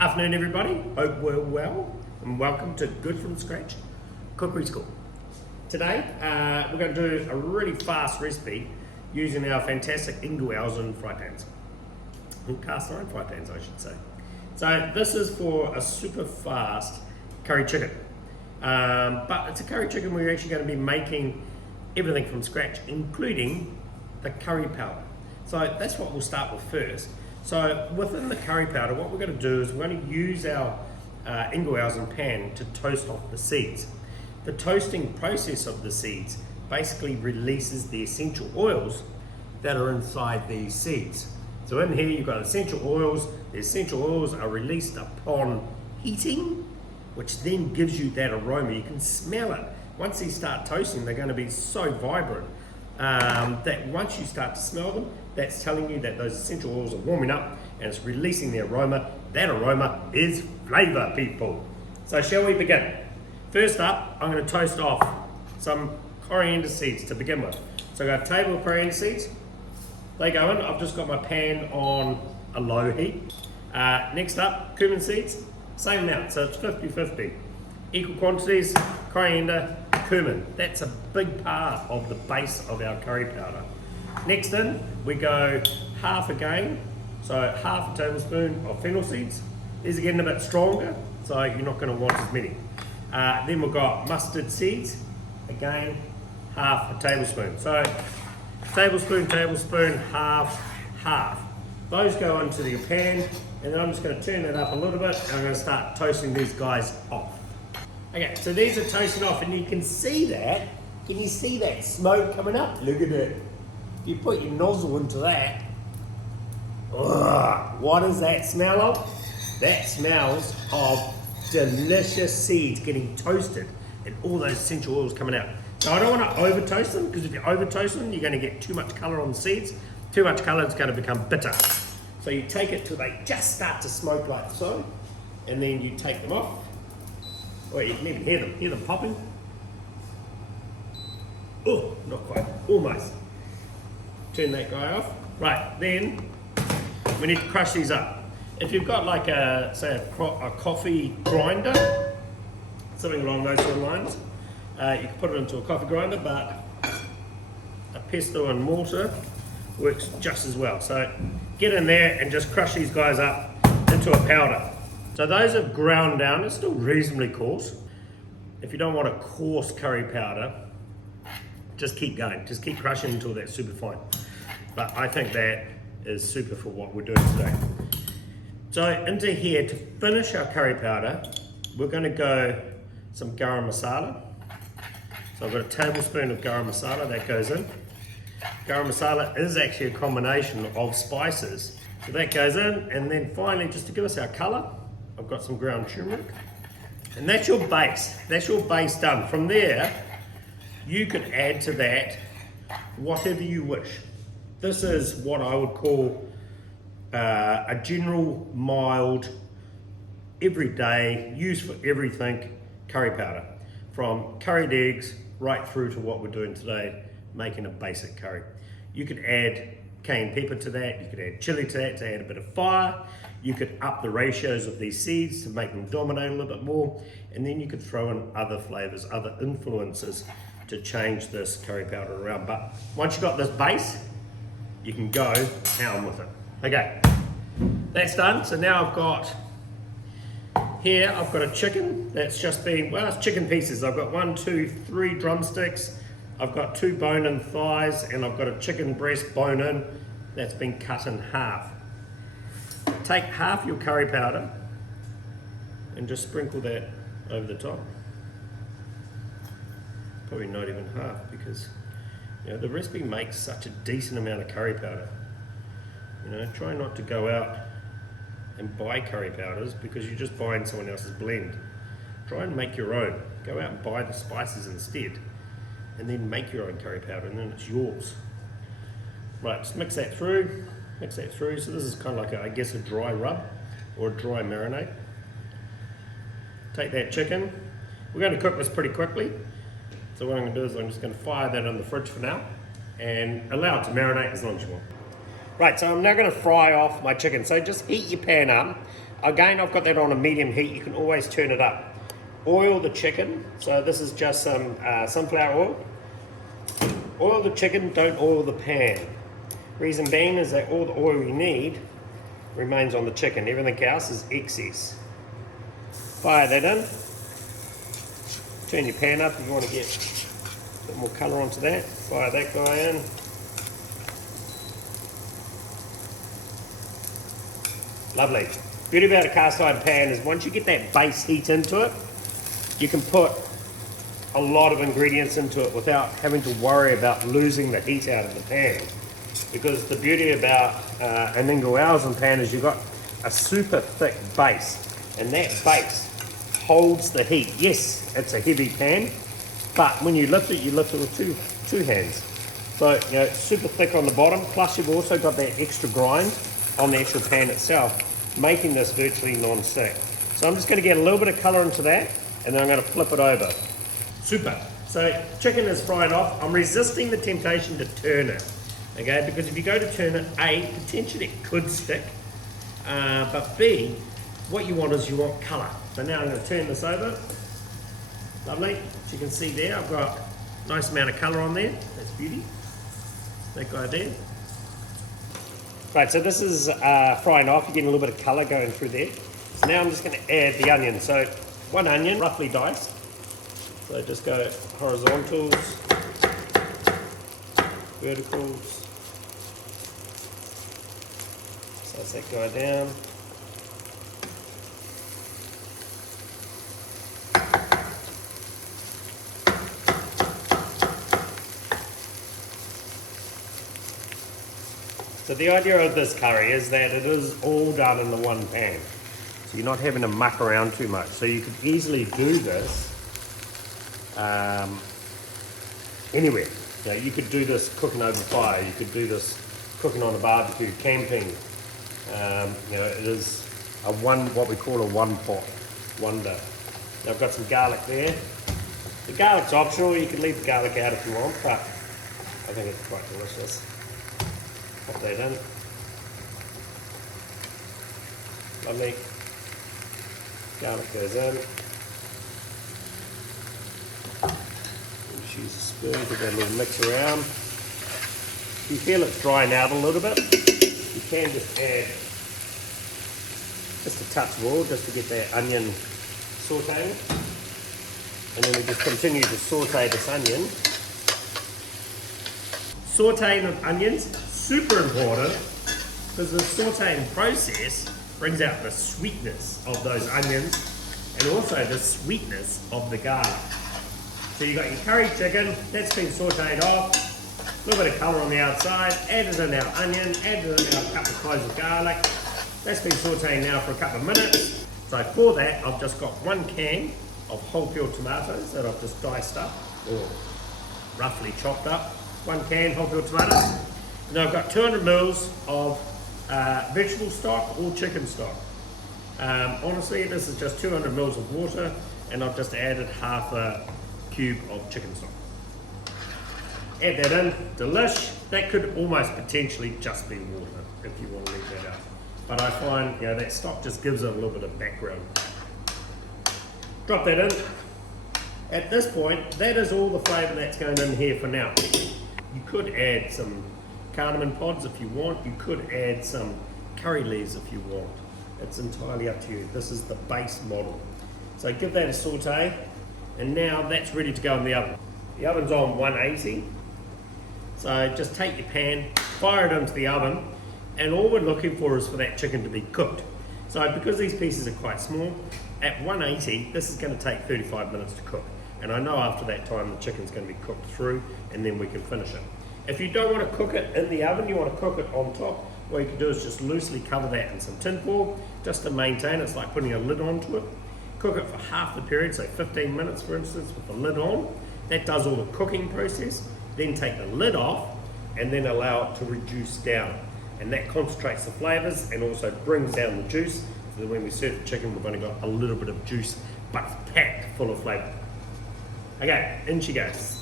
Afternoon everybody, hope we're well and welcome to Good From Scratch Cookery School. Today we're going to do a really fast recipe using our fantastic EngelElzen fry pans. Cast iron fry pans I should say. So this is for a super fast curry chicken. But it's a curry chicken we're actually going to be making everything from scratch, including the curry powder. So that's what we'll start with first. So within the curry powder, what we're going to do is we're going to use our EngelElzen pan to toast off the seeds. The toasting process of the seeds basically releases the essential oils that are inside these seeds. So in here you've got essential oils. The essential oils are released upon heating, which then gives you that aroma. You can smell it. Once these start toasting, they're going to be so vibrant that once you start to smell them, that's telling you that those essential oils are warming up and it's releasing the aroma. That aroma is flavor, people. So shall we begin? First up, I'm going to toast off some coriander seeds to begin with. So I've got a table of coriander seeds. They go in. I've just got my pan on a low heat. Next up, cumin seeds. Same amount, so it's 50-50. Equal quantities, coriander, cumin. That's a big part of the base of our curry powder. Next in, we go half again, so half a tablespoon of fennel seeds. These are getting a bit stronger, so you're not going to want as many. Then we've got mustard seeds, again, half a tablespoon. So tablespoon, tablespoon, half, half. Those go into the pan, and then I'm just going to turn it up a little bit, and I'm going to start toasting these guys off. Okay, so these are toasting off, and you can see that. Can you see that smoke coming up? Look at it. If you put your nozzle into that, what does that smell of? That smells of delicious seeds getting toasted and all those essential oils coming out. So I don't want to over toast them, because if you over toast them, you're going to get too much color on the seeds. Too much color, it's going to become bitter. So you take it till they just start to smoke like so, and then you take them off. Or you can even hear them popping. Oh, not quite, almost. Turn that guy off. Right, then we need to crush these up. If you've got like a, say a coffee grinder, something along those sort of lines, you can put it into a coffee grinder, but a pestle and mortar works just as well. So get in there and just crush these guys up into a powder. So those have ground down. It's still reasonably coarse. If you don't want a coarse curry powder, just keep going. Just keep crushing until that's super fine. But I think that is super for what we're doing today. So into here, to finish our curry powder, we're going to go some garam masala. So I've got a tablespoon of garam masala that goes in. Garam masala is actually a combination of spices. So that goes in, and then finally, just to give us our color, I've got some ground turmeric. And that's your base. That's your base done. From there, you could add to that whatever you wish. This is what I would call a general, mild, everyday, used for everything curry powder. From curried eggs right through to what we're doing today, making a basic curry. You could add cayenne pepper to that, you could add chili to that to add a bit of fire, you could up the ratios of these seeds to make them dominate a little bit more, and then you could throw in other flavors, other influences to change this curry powder around. But once you've got this base, you can go town with it. Okay, that's done. So now I've got here, I've got a chicken that's just been, well, it's chicken pieces. I've got 1, 2, 3 drumsticks. I've got 2 bone-in thighs, and I've got a chicken breast bone-in that's been cut in half. Take half your curry powder and just sprinkle that over the top. Probably not even half, because the recipe makes such a decent amount of curry powder. Try not to go out and buy curry powders because you're just buying someone else's blend. Try and make your own. Go out and buy the spices instead, and then make your own curry powder, and then it's yours. Right, just mix that through. So this is kind of like, I guess, a dry rub or a dry marinade. Take that chicken. We're going to cook this pretty quickly. So what I'm going to do is I'm just going to fire that in the fridge for now and allow it to marinate as long as you want. Right, so I'm now going to fry off my chicken. So just heat your pan up. Again, I've got that on a medium heat. You can always turn it up. Oil the chicken. So this is just some sunflower oil. Oil the chicken, don't oil the pan. Reason being is that all the oil you need remains on the chicken. Everything else is excess. Fire that in. Turn your pan up if you want to get a bit more colour onto that. Fire that guy in. Lovely. Beauty about a cast iron pan is once you get that base heat into it, you can put a lot of ingredients into it without having to worry about losing the heat out of the pan. Because the beauty about an EngelElzen pan is you've got a super thick base, and that base holds the heat. Yes, it's a heavy pan, but when you lift it with two hands. So, you know, it's super thick on the bottom, plus you've also got that extra grind on the actual pan itself, making this virtually non-stick. So I'm just going to get a little bit of colour into that, and then I'm going to flip it over. Super. So chicken is fried off. I'm resisting the temptation to turn it, okay? Because if you go to turn it, A, potentially it could stick, but B, what you want is you want colour. So now I'm going to turn this over. Lovely. As you can see there, I've got a nice amount of colour on there. That's beauty. That guy there. Right, so this is frying off. You're getting a little bit of colour going through there. So now I'm just going to add the onion. So one onion, roughly diced. So just go horizontals, verticals. Slice that guy down. So the idea of this curry is that it is all done in the one pan. So you're not having to muck around too much. So you could easily do this anywhere. You know, you could do this cooking over fire. You could do this cooking on a barbecue, camping. You know, it is what we call a one pot wonder. Now I've got some garlic there. The garlic's optional. You can leave the garlic out if you want, but I think it's quite delicious. Pop that in. Lovely. Garlic goes in. Just use a spoon to get a little mix around. If you feel it's drying out a little bit, you can just add just a touch of oil just to get that onion sauteing. And then we just continue to saute this onion. Sauteing of onions, super important, because the sauteing process brings out the sweetness of those onions and also the sweetness of the garlic. So you've got your curry chicken, that's been sauteed off, a little bit of colour on the outside, added in our onion, added in our couple of cloves of garlic. That's been sauteing now for a couple of minutes. So for that, I've just got 1 can of whole peeled tomatoes that I've just diced up, or roughly chopped up. 1 can whole peeled tomatoes. And I've got 200 mils of vegetable stock or chicken stock. Honestly, this is just 200 mils of water, and I've just added half a cube of chicken stock. Add that in, delish. That could almost potentially just be water if you want to leave that out. But I find, you know, that stock just gives it a little bit of background. Drop that in. At this point, that is all the flavour that's going in here for now. You could add some cardamom pods if you want. You could add some curry leaves if you want. It's entirely up to you. This is the base model. So give that a saute, and now that's ready to go in the oven. The oven's on 180. So just take your pan, fire it into the oven, and all we're looking for is for that chicken to be cooked. So because these pieces are quite small, at 180, this is going to take 35 minutes to cook. And I know after that time the chicken's going to be cooked through, and then we can finish it. If you don't want to cook it in the oven, you want to cook it on top, what you can do is just loosely cover that in some tin foil, just to maintain. It's like putting a lid onto it. Cook it for half the period, so 15 minutes for instance, with the lid on. That does all the cooking process. Then take the lid off, and then allow it to reduce down. And that concentrates the flavours and also brings down the juice, so that when we serve the chicken, we've only got a little bit of juice, but it's packed full of flavour. Okay, in she goes.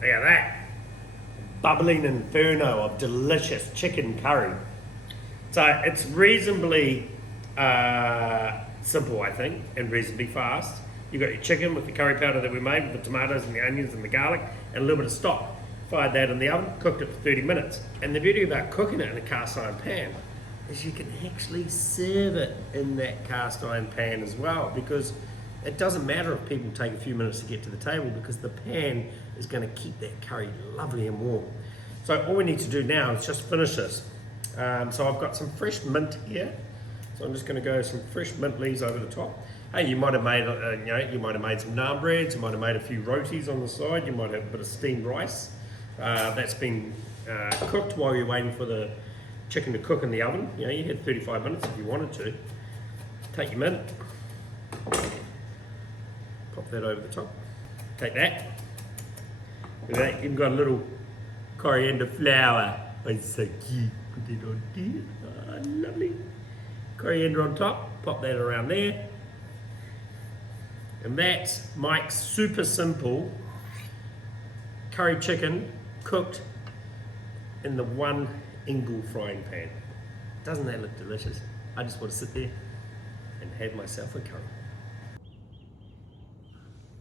Look at that. Bubbling inferno of delicious chicken curry. So it's reasonably simple, I think, and reasonably fast. You've got your chicken with the curry powder that we made, with the tomatoes and the onions and the garlic, and a little bit of stock. Fired that in the oven, cooked it for 30 minutes. And the beauty about cooking it in a cast iron pan is you can actually serve it in that cast iron pan as well, because it doesn't matter if people take a few minutes to get to the table, because the pan is going to keep that curry lovely and warm. So all we need to do now is just finish this. So I've got some fresh mint here. So I'm just going to go some fresh mint leaves over the top. Hey, you might have made, you might have made some naan breads. You might have made a few rotis on the side. You might have a bit of steamed rice that's been cooked while you're waiting for the chicken to cook in the oven. You know, you had 35 minutes if you wanted to. Take your mint, pop that over the top. Take that. Look at that. You've got a little coriander flower. It's so cute. Put it on there. Oh, lovely. Coriander on top. Pop that around there. And that's Mike's super simple curry chicken cooked in the one Engel frying pan. Doesn't that look delicious? I just want to sit there and have myself a curry.